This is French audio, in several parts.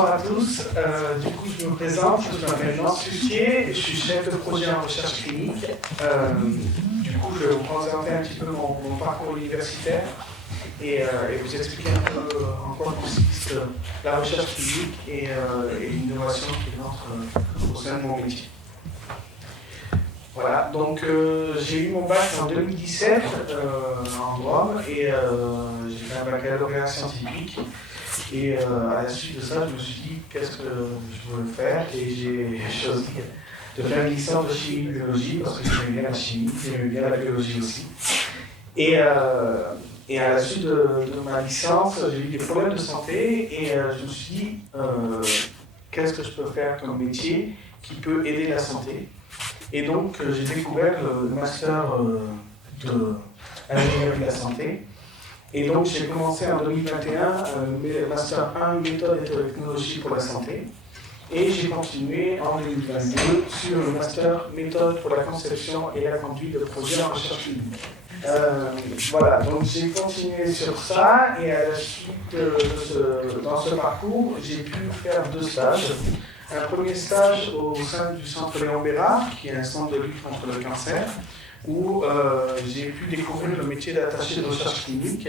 Bonsoir à tous. Du coup, je me présente. Je m'appelle Nance Fustier. Je suis chef de projet en recherche clinique. Du coup, je vais vous présenter un petit peu mon parcours universitaire et vous expliquer un peu en quoi consiste la recherche clinique et l'innovation qui entre au sein de mon métier. Voilà, donc j'ai eu mon bac en 2017 en droit et j'ai fait un baccalauréat scientifique. Et à la suite de ça, je me suis dit qu'est-ce que je veux faire et j'ai choisi de faire une licence de chimie-biologie parce que j'aimais bien la chimie, j'aimais bien la biologie aussi. Et à la suite de ma licence, j'ai eu des problèmes de santé et je me suis dit qu'est-ce que je peux faire comme métier qui peut aider la santé. Et donc j'ai découvert le master d'ingénierie de la santé. Et donc j'ai commencé en 2021 le master 1 méthode et technologie pour la santé. Et j'ai continué en 2022 sur le master méthode pour la conception et la conduite de projets en recherche clinique. Voilà, donc j'ai continué sur ça et à la suite dans ce parcours, j'ai pu faire 2 stages. Un premier stage au sein du centre Léon Bérard, qui est un centre de lutte contre le cancer, où j'ai pu découvrir le métier d'attaché de recherche clinique,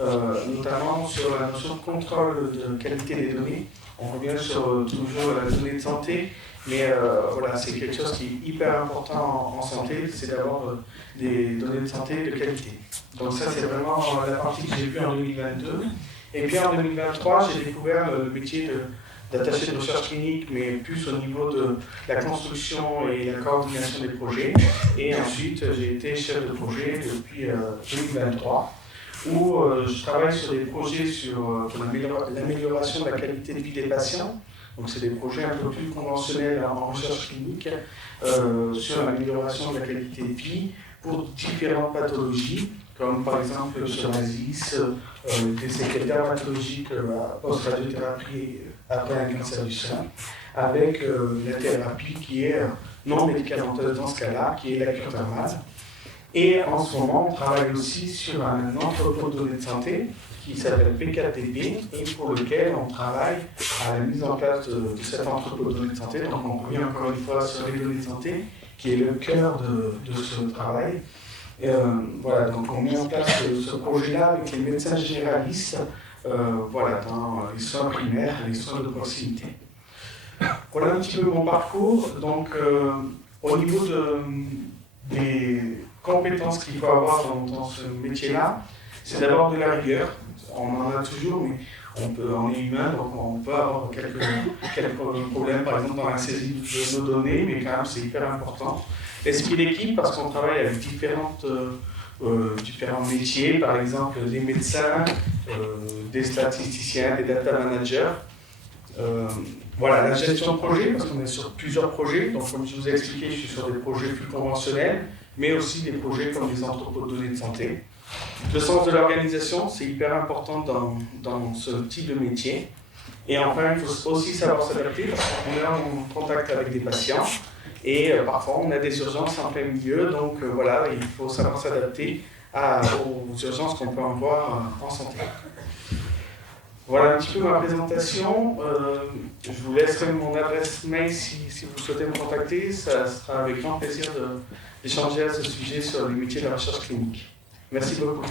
notamment sur la notion de contrôle de qualité des données. On revient sur toujours la donnée de santé, mais voilà, c'est quelque chose qui est hyper important en santé, c'est d'avoir des données de santé de qualité. Donc ça, c'est vraiment la partie que j'ai vue en 2022. Et puis en 2023, j'ai découvert le métier d'attaché de recherche clinique, mais plus au niveau de la construction et la coordination des projets. Et ensuite, j'ai été chef de projet depuis 2023, où je travaille sur des projets pour l'amélioration de la qualité de vie des patients. Donc c'est des projets un peu plus conventionnels en recherche clinique, sur l'amélioration de la qualité de vie pour différentes pathologies, comme par exemple le psoriasis, des séquelles dermatologiques post-radiothérapie après un cancer du sein, avec la thérapie qui est non médicamenteuse dans ce cas-là, qui est la cure thermale. Et en ce moment, on travaille aussi sur un entrepôt de données de santé qui s'appelle P4DB et pour lequel on travaille à la mise en place de cet entrepôt de données de santé. Donc on revient encore une fois sur les données de santé, qui est le cœur de ce travail. Voilà, donc on met en place ce projet-là avec les médecins généralistes, voilà, dans les soins primaires et les soins de proximité. Voilà un petit peu mon parcours. Donc, au niveau des compétences qu'il faut avoir dans ce métier-là, c'est d'abord de la rigueur. On en a toujours, mais on est humain, donc on peut avoir quelques problèmes, par exemple dans la saisie de nos données, mais quand même c'est hyper important. L'esprit d'équipe, parce qu'on travaille avec différents métiers, par exemple des médecins, des statisticiens, des data managers. Voilà, la gestion de projet, parce qu'on est sur plusieurs projets, donc comme je vous ai expliqué, je suis sur des projets plus conventionnels, mais aussi des projets comme les entrepôts de données de santé. Le sens de l'organisation, c'est hyper important dans ce type de métier. Et enfin, il faut aussi savoir s'adapter, parce qu'on est en contact avec des patients, et parfois on a des urgences en plein milieu, donc voilà, il faut savoir s'adapter aux urgences qu'on peut avoir en santé. Voilà un petit peu ma présentation. Je vous laisserai mon adresse mail si vous souhaitez me contacter. Ça sera avec grand plaisir d'échanger à ce sujet sur les métiers de la recherche clinique. Merci beaucoup.